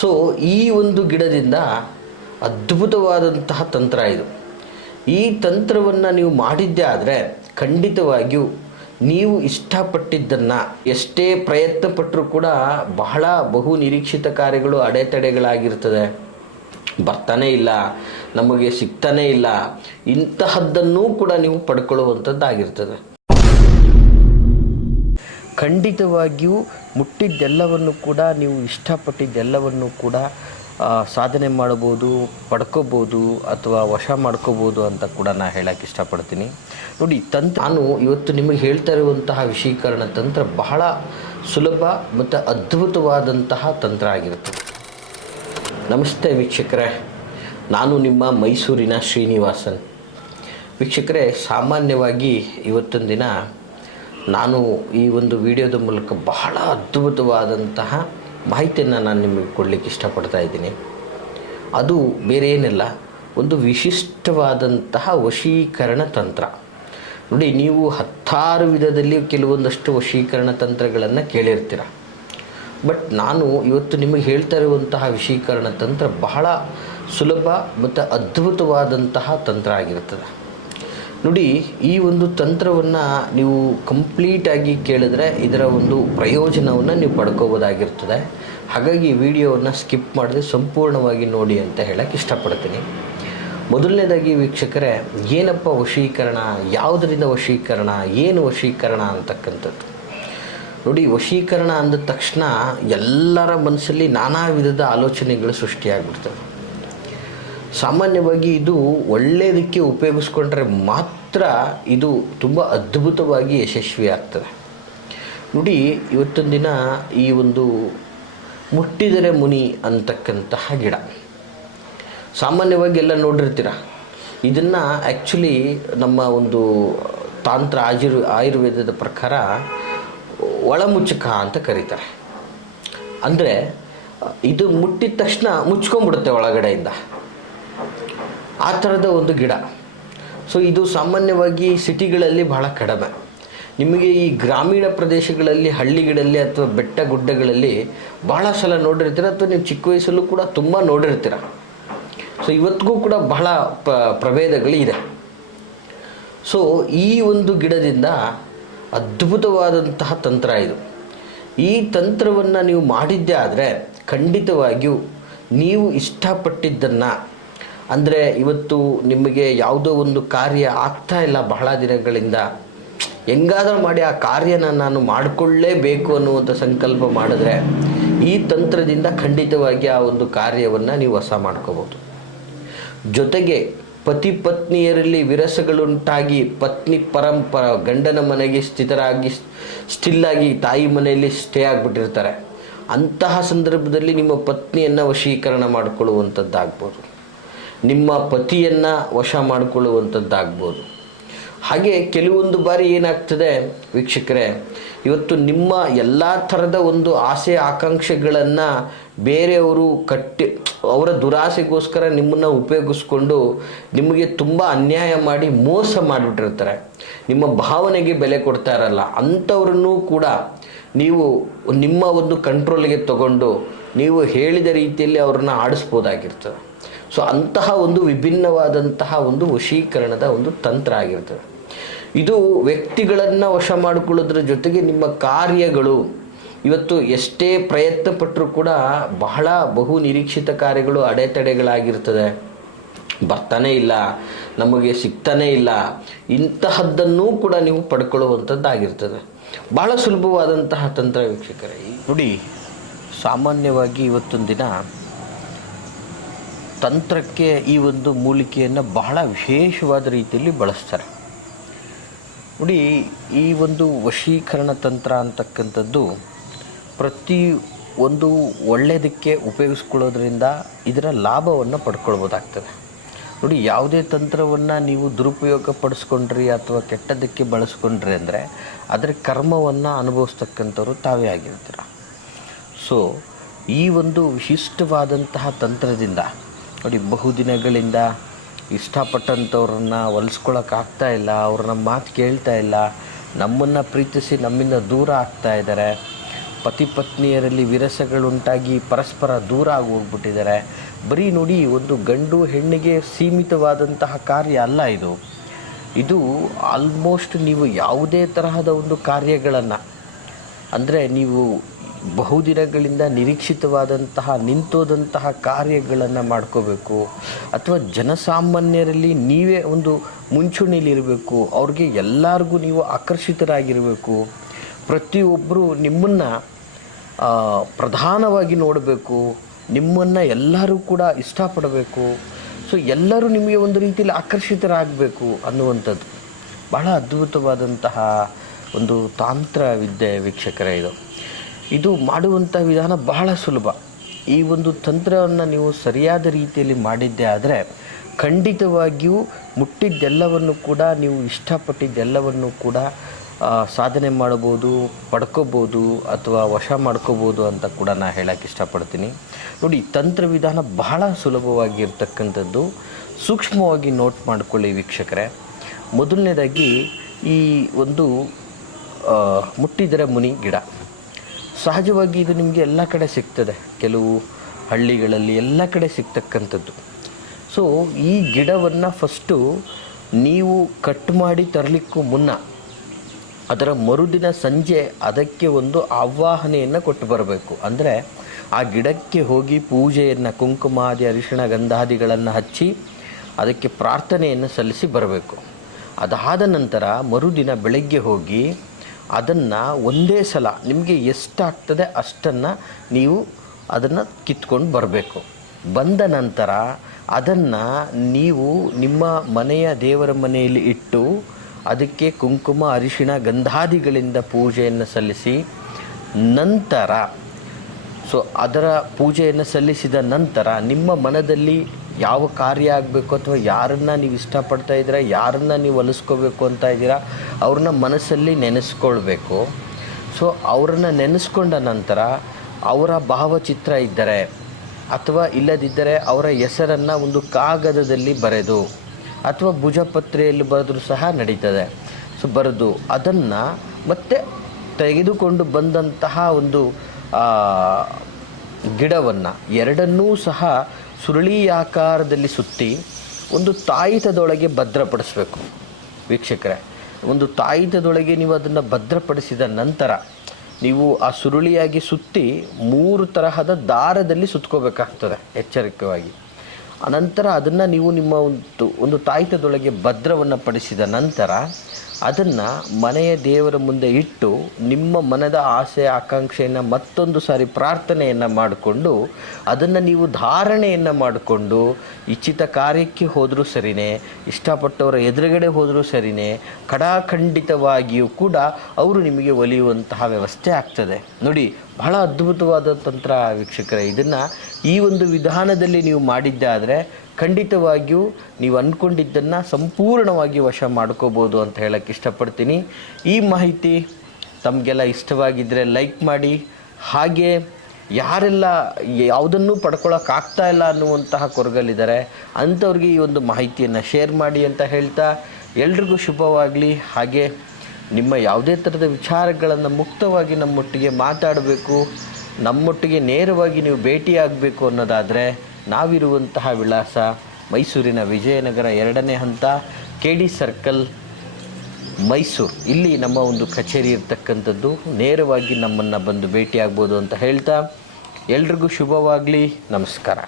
So ಈ ಒಂದು ಗಿಡದಿಂದ ಅದ್ಭುತವಾದಂತಹ ತಂತ್ರ ಇದು. ಈ ತಂತ್ರವನ್ನು ನೀವು ಮಾಡಿದ್ದೇ ಆದರೆ ಖಂಡಿತವಾಗಿಯೂ ನೀವು ಇಷ್ಟಪಟ್ಟಿದ್ದನ್ನು ಎಷ್ಟೇ ಪ್ರಯತ್ನ ಪಟ್ಟರೂ ಕೂಡ ಬಹಳ ಬಹು ನಿರೀಕ್ಷಿತ ಕಾರ್ಯಗಳು ಅಡೆತಡೆಗಳಾಗಿರ್ತದೆ, ಬರ್ತಾನೇ ಇಲ್ಲ, ನಮಗೆ ಸಿಗ್ತಾನೇ ಇಲ್ಲ, ಇಂತಹದ್ದನ್ನೂ ಕೂಡ ನೀವು ಪಡ್ಕೊಳ್ಳುವಂಥದ್ದಾಗಿರ್ತದೆ. ಖಂಡಿತವಾಗಿಯೂ ಮುಟ್ಟಿದ್ದೆಲ್ಲವನ್ನು ಕೂಡ ನೀವು ಇಷ್ಟಪಟ್ಟಿದ್ದೆಲ್ಲವನ್ನು ಕೂಡ ಸಾಧನೆ ಮಾಡ್ಬೋದು, ಪಡ್ಕೋಬೋದು ಅಥವಾ ವಶ ಮಾಡ್ಕೋಬೋದು ಅಂತ ಕೂಡ ನಾನು ಹೇಳೋಕ್ಕೆ ಇಷ್ಟಪಡ್ತೀನಿ. ನೋಡಿ, ನಾನು ಇವತ್ತು ನಿಮಗೆ ಹೇಳ್ತಾ ಇರುವಂತಹ ವಶೀಕರಣ ತಂತ್ರ ಬಹಳ ಸುಲಭ ಮತ್ತು ಅದ್ಭುತವಾದಂತಹ ತಂತ್ರ ಆಗಿರುತ್ತೆ. ನಮಸ್ತೆ ವೀಕ್ಷಕರೇ, ನಾನು ನಿಮ್ಮ ಮೈಸೂರಿನ ಶ್ರೀನಿವಾಸನ್. ವೀಕ್ಷಕರೇ, ಸಾಮಾನ್ಯವಾಗಿ ಇವತ್ತೊಂದು ದಿನ ನಾನು ಈ ಒಂದು ವಿಡಿಯೋದ ಮೂಲಕ ಬಹಳ ಅದ್ಭುತವಾದಂತಹ ಮಾಹಿತಿಯನ್ನು ನಾನು ನಿಮಗೆ ಕೊಡಲಿಕ್ಕೆ ಇಷ್ಟಪಡ್ತಾ ಇದ್ದೀನಿ. ಅದು ಬೇರೆ ಏನಿಲ್ಲ, ಒಂದು ವಿಶಿಷ್ಟವಾದಂತಹ ವಶೀಕರಣ ತಂತ್ರ. ನೋಡಿ, ನೀವು 10 ವಿಧದಲ್ಲಿ ಕೆಲವೊಂದಷ್ಟು ವಶೀಕರಣ ತಂತ್ರಗಳನ್ನು ಕೇಳಿರ್ತೀರ. ಬಟ್ ನಾನು ಇವತ್ತು ನಿಮಗೆ ಹೇಳ್ತಾ ಇರುವಂತಹ ವಶೀಕರಣ ತಂತ್ರ ಬಹಳ ಸುಲಭ ಮತ್ತು ಅದ್ಭುತವಾದಂತಹ ತಂತ್ರ ಆಗಿರ್ತದೆ. ನೋಡಿ, ಈ ಒಂದು ತಂತ್ರವನ್ನು ನೀವು ಕಂಪ್ಲೀಟಾಗಿ ಕೇಳಿದ್ರೆ ಇದರ ಒಂದು ಪ್ರಯೋಜನವನ್ನು ನೀವು ಪಡ್ಕೋಬೋದಾಗಿರ್ತದೆ. ಹಾಗಾಗಿ ಈ ವಿಡಿಯೋವನ್ನು ಸ್ಕಿಪ್ ಮಾಡದೆ ಸಂಪೂರ್ಣವಾಗಿ ನೋಡಿ ಅಂತ ಹೇಳೋಕ್ಕೆ ಇಷ್ಟಪಡ್ತೀನಿ. ಮೊದಲನೇದಾಗಿ ವೀಕ್ಷಕರೇ, ಏನಪ್ಪ ವಶೀಕರಣ, ಯಾವುದರಿಂದ ವಶೀಕರಣ, ಏನು ವಶೀಕರಣ ಅಂತಕ್ಕಂಥದ್ದು. ನೋಡಿ, ವಶೀಕರಣ ಅಂದ ತಕ್ಷಣ ಎಲ್ಲರ ಮನಸ್ಸಲ್ಲಿ ನಾನಾ ವಿಧದ ಆಲೋಚನೆಗಳು ಸೃಷ್ಟಿಯಾಗ್ಬಿಡ್ತವೆ. ಸಾಮಾನ್ಯವಾಗಿ ಇದು ಒಳ್ಳೆಯದಕ್ಕೆ ಉಪಯೋಗಿಸ್ಕೊಂಡ್ರೆ ಮಾತ್ರ ಇದು ತುಂಬ ಅದ್ಭುತವಾಗಿ ಯಶಸ್ವಿ ಆಗ್ತದೆ. ನೋಡಿ, ಇವತ್ತೊಂದು ದಿನ ಈ ಒಂದು ಮುಟ್ಟಿದರೆ ಮುನಿ ಅಂತಕ್ಕಂತಹ ಗಿಡ ಸಾಮಾನ್ಯವಾಗಿ ಎಲ್ಲ ನೋಡಿರ್ತೀರ. ಇದನ್ನು ಆ್ಯಕ್ಚುಲಿ ನಮ್ಮ ಒಂದು ತಾಂತ್ರ ಆಯುರ್ವೇದದ ಪ್ರಕಾರ ಒಳಮುಚ್ಚಕ ಅಂತ ಕರೀತಾರೆ. ಅಂದರೆ ಇದು ಮುಟ್ಟಿದ ತಕ್ಷಣ ಮುಚ್ಕೊಂಡ್ಬಿಡುತ್ತೆ ಒಳಗಡೆಯಿಂದ, ಆ ಥರದ ಒಂದು ಗಿಡ. ಸೊ ಇದು ಸಾಮಾನ್ಯವಾಗಿ ಸಿಟಿಗಳಲ್ಲಿ ಬಹಳ ಕಡಿಮೆ. ನಿಮಗೆ ಈ ಗ್ರಾಮೀಣ ಪ್ರದೇಶಗಳಲ್ಲಿ, ಹಳ್ಳಿಗಳಲ್ಲಿ ಅಥವಾ ಬೆಟ್ಟ ಗುಡ್ಡಗಳಲ್ಲಿ ಬಹಳ ಸಲ ನೋಡಿರ್ತೀರ, ಅಥವಾ ನೀವು ಚಿಕ್ಕ ವಯಸ್ಸಲ್ಲೂ ಕೂಡ ತುಂಬ ನೋಡಿರ್ತೀರ. ಸೊ ಇವತ್ತಿಗೂ ಕೂಡ ಬಹಳ ಪ್ರಭೇದಗಳಿದೆ. ಸೊ ಈ ಒಂದು ಗಿಡದಿಂದ ಅದ್ಭುತವಾದಂತಹ ತಂತ್ರ ಇದು. ಈ ತಂತ್ರವನ್ನು ನೀವು ಮಾಡಿದ್ದೇ ಆದರೆ ಖಂಡಿತವಾಗಿಯೂ ನೀವು ಇಷ್ಟಪಟ್ಟಿದ್ದನ್ನು, ಅಂದರೆ ಇವತ್ತು ನಿಮಗೆ ಯಾವುದೋ ಒಂದು ಕಾರ್ಯ ಆಗ್ತಾ ಇಲ್ಲ ಬಹಳ ದಿನಗಳಿಂದ, ಹೆಂಗಾದರೂ ಮಾಡಿ ಆ ಕಾರ್ಯನ ನಾನು ಮಾಡಿಕೊಳ್ಳೇಬೇಕು ಅನ್ನುವಂಥ ಸಂಕಲ್ಪ ಮಾಡಿದ್ರೆ ಈ ತಂತ್ರದಿಂದ ಖಂಡಿತವಾಗಿ ಆ ಒಂದು ಕಾರ್ಯವನ್ನು ನೀವು ವಶ ಮಾಡ್ಕೋಬೋದು. ಜೊತೆಗೆ ಪತಿ ಪತ್ನಿಯರಲ್ಲಿ ವಿರಸಗಳುಂಟಾಗಿ ಪತ್ನಿ ಗಂಡನ ಮನೆಗೆ ಸ್ಟಿಲ್ಲಾಗಿ ತಾಯಿ ಮನೆಯಲ್ಲಿ ಸ್ಟೇ ಆಗಿಬಿಟ್ಟಿರ್ತಾರೆ. ಅಂತಹ ಸಂದರ್ಭದಲ್ಲಿ ನಿಮ್ಮ ಪತ್ನಿಯನ್ನು ವಶೀಕರಣ ಮಾಡಿಕೊಳ್ಳುವಂಥದ್ದಾಗ್ಬೋದು, ನಿಮ್ಮ ಪತಿಯನ್ನು ವಶ ಮಾಡಿಕೊಳ್ಳುವಂಥದ್ದಾಗ್ಬೋದು. ಹಾಗೆ ಕೆಲವೊಂದು ಬಾರಿ ಏನಾಗ್ತದೆ ವೀಕ್ಷಕರೇ, ಇವತ್ತು ನಿಮ್ಮ ಎಲ್ಲ ಥರದ ಒಂದು ಆಸೆ ಆಕಾಂಕ್ಷೆಗಳನ್ನು ಬೇರೆಯವರು ಅವರ ದುರಾಸೆಗೋಸ್ಕರ ನಿಮ್ಮನ್ನು ಉಪಯೋಗಿಸ್ಕೊಂಡು ನಿಮಗೆ ತುಂಬ ಅನ್ಯಾಯ ಮಾಡಿ ಮೋಸ ಮಾಡಿಬಿಟ್ಟಿರ್ತಾರೆ. ನಿಮ್ಮ ಭಾವನೆಗೆ ಬೆಲೆ ಕೊಡ್ತಾ ಇರಲ್ಲ. ಅಂಥವ್ರನ್ನೂ ಕೂಡ ನೀವು ನಿಮ್ಮ ಒಂದು ಕಂಟ್ರೋಲಿಗೆ ತಗೊಂಡು ನೀವು ಹೇಳಿದ ರೀತಿಯಲ್ಲಿ ಅವ್ರನ್ನ ಆಡಿಸ್ಬೋದಾಗಿರ್ತದೆ. ಸೊ ಅಂತಹ ಒಂದು ವಿಭಿನ್ನವಾದಂತಹ ಒಂದು ವಶೀಕರಣದ ಒಂದು ತಂತ್ರ ಆಗಿರ್ತದೆ. ಇದು ವ್ಯಕ್ತಿಗಳನ್ನು ವಶ ಮಾಡಿಕೊಳ್ಳೋದ್ರ ಜೊತೆಗೆ ನಿಮ್ಮ ಕಾರ್ಯಗಳು ಇವತ್ತು ಎಷ್ಟೇ ಪ್ರಯತ್ನ ಪಟ್ಟರೂ ಕೂಡ ಬಹಳ ಬಹು ನಿರೀಕ್ಷಿತ ಕಾರ್ಯಗಳು ಅಡೆತಡೆಗಳಾಗಿರ್ತದೆ, ಬರ್ತಾನೇ ಇಲ್ಲ, ನಮಗೆ ಸಿಗ್ತಾನೇ ಇಲ್ಲ, ಇಂತಹದ್ದನ್ನೂ ಕೂಡ ನೀವು ಪಡ್ಕೊಳ್ಳುವಂಥದ್ದಾಗಿರ್ತದೆ. ಬಹಳ ಸುಲಭವಾದಂತಹ ತಂತ್ರ ವೀಕ್ಷಕರೇ. ನೋಡಿ, ಸಾಮಾನ್ಯವಾಗಿ ಇವತ್ತೊಂದು ದಿನ ತಂತ್ರಕ್ಕೆ ಈ ಒಂದು ಮೂಲಿಕೆಯನ್ನು ಬಹಳ ವಿಶೇಷವಾದ ರೀತಿಯಲ್ಲಿ ಬಳಸ್ತಾರೆ. ನೋಡಿ, ಈ ಒಂದು ವಶೀಕರಣ ತಂತ್ರ ಅಂತಕ್ಕಂಥದ್ದು ಪ್ರತಿ ಒಂದು ಒಳ್ಳೆಯದಕ್ಕೆ ಉಪಯೋಗಿಸ್ಕೊಳ್ಳೋದ್ರಿಂದ ಇದರ ಲಾಭವನ್ನು ಪಡ್ಕೊಳ್ಬೋದಾಗ್ತದೆ. ನೋಡಿ, ಯಾವುದೇ ತಂತ್ರವನ್ನು ನೀವು ದುರುಪಯೋಗ ಪಡಿಸ್ಕೊಂಡ್ರಿ ಅಥವಾ ಕೆಟ್ಟದಕ್ಕೆ ಬಳಸ್ಕೊಂಡ್ರಿ ಅಂದರೆ ಅದರ ಕರ್ಮವನ್ನು ಅನುಭವಿಸ್ತಕ್ಕಂಥವ್ರು ತಾವೇ ಆಗಿರ್ತೀರ. ಸೊ ಈ ಒಂದು ವಿಶಿಷ್ಟವಾದಂತಹ ತಂತ್ರದಿಂದ ನೋಡಿ, ಬಹುದಿನಗಳಿಂದ ಇಷ್ಟಪಟ್ಟಂಥವ್ರನ್ನ ಒಲಿಸ್ಕೊಳ್ಳೋಕ್ಕಾಗ್ತಾ ಇಲ್ಲ, ಅವ್ರನ್ನ ಮಾತು ಕೇಳ್ತಾ ಇಲ್ಲ, ನಮ್ಮನ್ನು ಪ್ರೀತಿಸಿ ನಮ್ಮಿಂದ ದೂರ ಆಗ್ತಾ ಇದ್ದಾರೆ. ಪತಿ ಪತ್ನಿಯರಲ್ಲಿ ವಿರಸಗಳುಂಟಾಗಿ ಪರಸ್ಪರ ದೂರ ಆಗಿ ಹೋಗ್ಬಿಟ್ಟಿದ್ದಾರೆ. ಬರೀ ನೋಡಿ, ಒಂದು ಗಂಡು ಹೆಣ್ಣಿಗೆ ಸೀಮಿತವಾದಂತಹ ಕಾರ್ಯ ಅಲ್ಲ ಇದು. ಇದು ಆಲ್ಮೋಸ್ಟ್ ನೀವು ಯಾವುದೇ ತರಹದ ಒಂದು ಕಾರ್ಯಗಳನ್ನು, ಅಂದರೆ ನೀವು ಬಹುದಿನಗಳಿಂದ ನಿರೀಕ್ಷಿತವಾದಂತಹ ನಿಂತೋದಂತಹ ಕಾರ್ಯಗಳನ್ನು ಮಾಡ್ಕೋಬೇಕು, ಅಥವಾ ಜನಸಾಮಾನ್ಯರಲ್ಲಿ ನೀವೇ ಒಂದು ಮುಂಚೂಣಿಲಿರಬೇಕು, ಅವ್ರಿಗೆ ಎಲ್ಲರಿಗೂ ನೀವು ಆಕರ್ಷಿತರಾಗಿರಬೇಕು, ಪ್ರತಿಯೊಬ್ಬರು ನಿಮ್ಮನ್ನು ಪ್ರಧಾನವಾಗಿ ನೋಡಬೇಕು, ನಿಮ್ಮನ್ನು ಎಲ್ಲರೂ ಕೂಡ ಇಷ್ಟಪಡಬೇಕು. ಸೊ ಎಲ್ಲರೂ ನಿಮಗೆ ಒಂದು ರೀತಿಯಲ್ಲಿ ಆಕರ್ಷಿತರಾಗಬೇಕು ಅನ್ನುವಂಥದ್ದು ಬಹಳ ಅದ್ಭುತವಾದಂತಹ ಒಂದು ತಾಂತ್ರವಿದ್ಯೆ ವೀಕ್ಷಕರೇ. ಇದು ಮಾಡುವಂಥ ವಿಧಾನ ಬಹಳ ಸುಲಭ. ಈ ಒಂದು ತಂತ್ರವನ್ನು ನೀವು ಸರಿಯಾದ ರೀತಿಯಲ್ಲಿ ಮಾಡಿದ್ದೇ ಆದರೆ ಖಂಡಿತವಾಗಿಯೂ ಮುಟ್ಟಿದ್ದೆಲ್ಲವನ್ನು ಕೂಡ, ನೀವು ಇಷ್ಟಪಟ್ಟಿದ್ದೆಲ್ಲವನ್ನು ಕೂಡ ಸಾಧನೆ ಮಾಡ್ಬೋದು, ಪಡ್ಕೋಬೋದು, ಅಥವಾ ವಶ ಮಾಡ್ಕೋಬೋದು ಅಂತ ಕೂಡ ನಾನು ಹೇಳೋಕ್ಕೆ ಇಷ್ಟಪಡ್ತೀನಿ. ನೋಡಿ, ತಂತ್ರ ವಿಧಾನ ಬಹಳ ಸುಲಭವಾಗಿರ್ತಕ್ಕಂಥದ್ದು. ಸೂಕ್ಷ್ಮವಾಗಿ ನೋಟ್ ಮಾಡ್ಕೊಳ್ಳಿ ವೀಕ್ಷಕರೇ. ಮೊದಲನೇದಾಗಿ ಈ ಒಂದು ಮುಟ್ಟಿದರೆ ಮುನಿ ಗಿಡ, ಸಹಜವಾಗಿ ಇದು ನಿಮಗೆ ಎಲ್ಲ ಕಡೆ ಸಿಗ್ತದೆ, ಕೆಲವು ಹಳ್ಳಿಗಳಲ್ಲಿ ಎಲ್ಲ ಕಡೆ ಸಿಗ್ತಕ್ಕಂಥದ್ದು. ಸೊ ಈ ಗಿಡವನ್ನು ಫಸ್ಟು ನೀವು ಕಟ್ ಮಾಡಿ ತರಲಿಕ್ಕೂ ಮುನ್ನ ಅದರ ಮರುದಿನ ಸಂಜೆ ಅದಕ್ಕೆ ಒಂದು ಆವಾಹನೆಯನ್ನು ಕೊಟ್ಟು ಬರಬೇಕು. ಅಂದರೆ ಆ ಗಿಡಕ್ಕೆ ಹೋಗಿ ಪೂಜೆಯನ್ನು, ಕುಂಕುಮಾದಿ ಅರಿಶಿಣ ಗಂಧಾದಿಗಳನ್ನು ಹಚ್ಚಿ ಅದಕ್ಕೆ ಪ್ರಾರ್ಥನೆಯನ್ನು ಸಲ್ಲಿಸಿ ಬರಬೇಕು. ಅದಾದ ನಂತರ ಮರುದಿನ ಬೆಳಗ್ಗೆ ಹೋಗಿ ಅದನ್ನು ಒಂದೇ ಸಲ ನಿಮಗೆ ಎಷ್ಟಾಗ್ತದೆ ಅಷ್ಟನ್ನು ನೀವು ಅದನ್ನು ಕಿತ್ಕೊಂಡು ಬರಬೇಕು. ಬಂದ ನಂತರ ಅದನ್ನು ನೀವು ನಿಮ್ಮ ಮನೆಯ ದೇವರ ಮನೆಯಲ್ಲಿ ಇಟ್ಟು ಅದಕ್ಕೆ ಕುಂಕುಮ ಅರಿಶಿಣ ಗಂಧಾದಿಗಳಿಂದ ಪೂಜೆಯನ್ನು ಸಲ್ಲಿಸಿ ನಂತರ, ಸೊ ಅದರ ಪೂಜೆಯನ್ನು ಸಲ್ಲಿಸಿದ ನಂತರ ನಿಮ್ಮ ಮನದಲ್ಲಿ ಯಾವ ಕಾರ್ಯ ಆಗಬೇಕು ಅಥವಾ ಯಾರನ್ನು ನೀವು ಇಷ್ಟಪಡ್ತಾ ಇದ್ದೀರಾ, ಯಾರನ್ನು ನೀವು ಒಲಿಸ್ಕೋಬೇಕು ಅಂತ ಇದ್ದೀರಾ, ಅವ್ರನ್ನ ಮನಸ್ಸಲ್ಲಿ ನೆನೆಸ್ಕೊಳ್ಬೇಕು. ಸೊ ಅವರನ್ನು ನೆನೆಸ್ಕೊಂಡ ನಂತರ ಅವರ ಭಾವಚಿತ್ರ ಇದ್ದರೆ ಅಥವಾ ಇಲ್ಲದಿದ್ದರೆ ಅವರ ಹೆಸರನ್ನು ಒಂದು ಕಾಗದದಲ್ಲಿ ಬರೆದು ಅಥವಾ ಭುಜಪತ್ರೆಯಲ್ಲಿ ಬರೆದರೂ ಸಹ ನಡೀತದೆ. ಸೊ ಬರೆದು ಅದನ್ನು ಮತ್ತೆ ತೆಗೆದುಕೊಂಡು ಬಂದಂತಹ ಒಂದು ಗಿಡವನ್ನು ಎರಡನ್ನೂ ಸಹ ಸುರುಳಿಯಾಕಾರದಲ್ಲಿ ಸುತ್ತಿ ಒಂದು ತಾಯಿತದೊಳಗೆ ಭದ್ರಪಡಿಸಬೇಕು ವೀಕ್ಷಕರೇ. ಒಂದು ತಾಯಿತದೊಳಗೆ ನೀವು ಅದನ್ನು ಭದ್ರಪಡಿಸಿದ ನಂತರ ನೀವು ಆ ಸುರುಳಿಯಾಗಿ ಸುತ್ತಿ 3 ತರಹದ ದಾರದಲ್ಲಿ ಸುತ್ಕೋಬೇಕಾಗ್ತದೆ ಎಚ್ಚರಿಕೆಯಾಗಿ. ಅನಂತರ ಅದನ್ನು ನೀವು ನಿಮ್ಮ ಒಂದು ತಾಯಿತದೊಳಗೆ ಭದ್ರವನ್ನು ಪಡಿಸಿದ ನಂತರ ಅದನ್ನು ಮನೆಯ ದೇವರ ಮುಂದೆ ಇಟ್ಟು ನಿಮ್ಮ ಮನದ ಆಸೆ ಆಕಾಂಕ್ಷೆಯನ್ನು ಮತ್ತೊಂದು ಸಾರಿ ಪ್ರಾರ್ಥನೆಯನ್ನು ಮಾಡಿಕೊಂಡು ಅದನ್ನು ನೀವು ಧಾರಣೆಯನ್ನು ಮಾಡಿಕೊಂಡು ಇಚ್ಛಿತ ಕಾರ್ಯಕ್ಕೆ ಹೋದರೂ ಸರಿಯೇ, ಇಷ್ಟಪಟ್ಟವರ ಎದುರುಗಡೆ ಹೋದರೂ ಸರಿಯೇ, ಖಡಾಖಂಡಿತವಾಗಿಯೂ ಕೂಡ ಅವರು ನಿಮಗೆ ಒಲಿಯುವಂತಹ ವ್ಯವಸ್ಥೆ ಆಗ್ತದೆ. ನೋಡಿ, ಬಹಳ ಅದ್ಭುತವಾದ ತಂತ್ರ ವೀಕ್ಷಕರೇ. ಇದನ್ನು ಈ ಒಂದು ವಿಧಾನದಲ್ಲಿ ನೀವು ಮಾಡಿದ್ದೆ ಆದರೆ ಖಂಡಿತವಾಗಿಯೂ ನೀವು ಅಂದ್ಕೊಂಡಿದ್ದನ್ನು ಸಂಪೂರ್ಣವಾಗಿ ವಶ ಮಾಡ್ಕೋಬೋದು ಅಂತ ಹೇಳೋಕ್ಕೆ ಇಷ್ಟಪಡ್ತೀನಿ. ಈ ಮಾಹಿತಿ ತಮಗೆಲ್ಲ ಇಷ್ಟವಾಗಿದ್ದರೆ ಲೈಕ್ ಮಾಡಿ. ಹಾಗೆ ಯಾರೆಲ್ಲ ಯಾವುದನ್ನೂ ಪಡ್ಕೊಳ್ಳೋಕ್ಕಾಗ್ತಾ ಇಲ್ಲ ಅನ್ನುವಂತಹ ಕೊರಗಲಿದ್ದಾರೆ ಅಂಥವ್ರಿಗೆ ಈ ಒಂದು ಮಾಹಿತಿಯನ್ನು ಶೇರ್ ಮಾಡಿ ಅಂತ ಹೇಳ್ತಾ ಎಲ್ರಿಗೂ ಶುಭವಾಗಲಿ. ಹಾಗೆ ನಿಮ್ಮ ಯಾವುದೇ ಥರದ ವಿಚಾರಗಳನ್ನು ಮುಕ್ತವಾಗಿ ನಮ್ಮೊಟ್ಟಿಗೆ ಮಾತಾಡಬೇಕು, ನಮ್ಮೊಟ್ಟಿಗೆ ನೇರವಾಗಿ ನೀವು ಭೇಟಿಯಾಗಬೇಕು ಅನ್ನೋದಾದರೆ ನಾವಿರುವಂತಹ ವಿಳಾಸ ಮೈಸೂರಿನ ವಿಜಯನಗರ 2ನೇ ಹಂತ, KD ಸರ್ಕಲ್, ಮೈಸೂರು. ಇಲ್ಲಿ ನಮ್ಮ ಒಂದು ಕಚೇರಿ ಇರ್ತಕ್ಕಂಥದ್ದು. ನೇರವಾಗಿ ನಮ್ಮನ್ನು ಬಂದು ಭೇಟಿಯಾಗ್ಬೋದು ಅಂತ ಹೇಳ್ತಾ ಎಲ್ರಿಗೂ ಶುಭವಾಗಲಿ. ನಮಸ್ಕಾರ.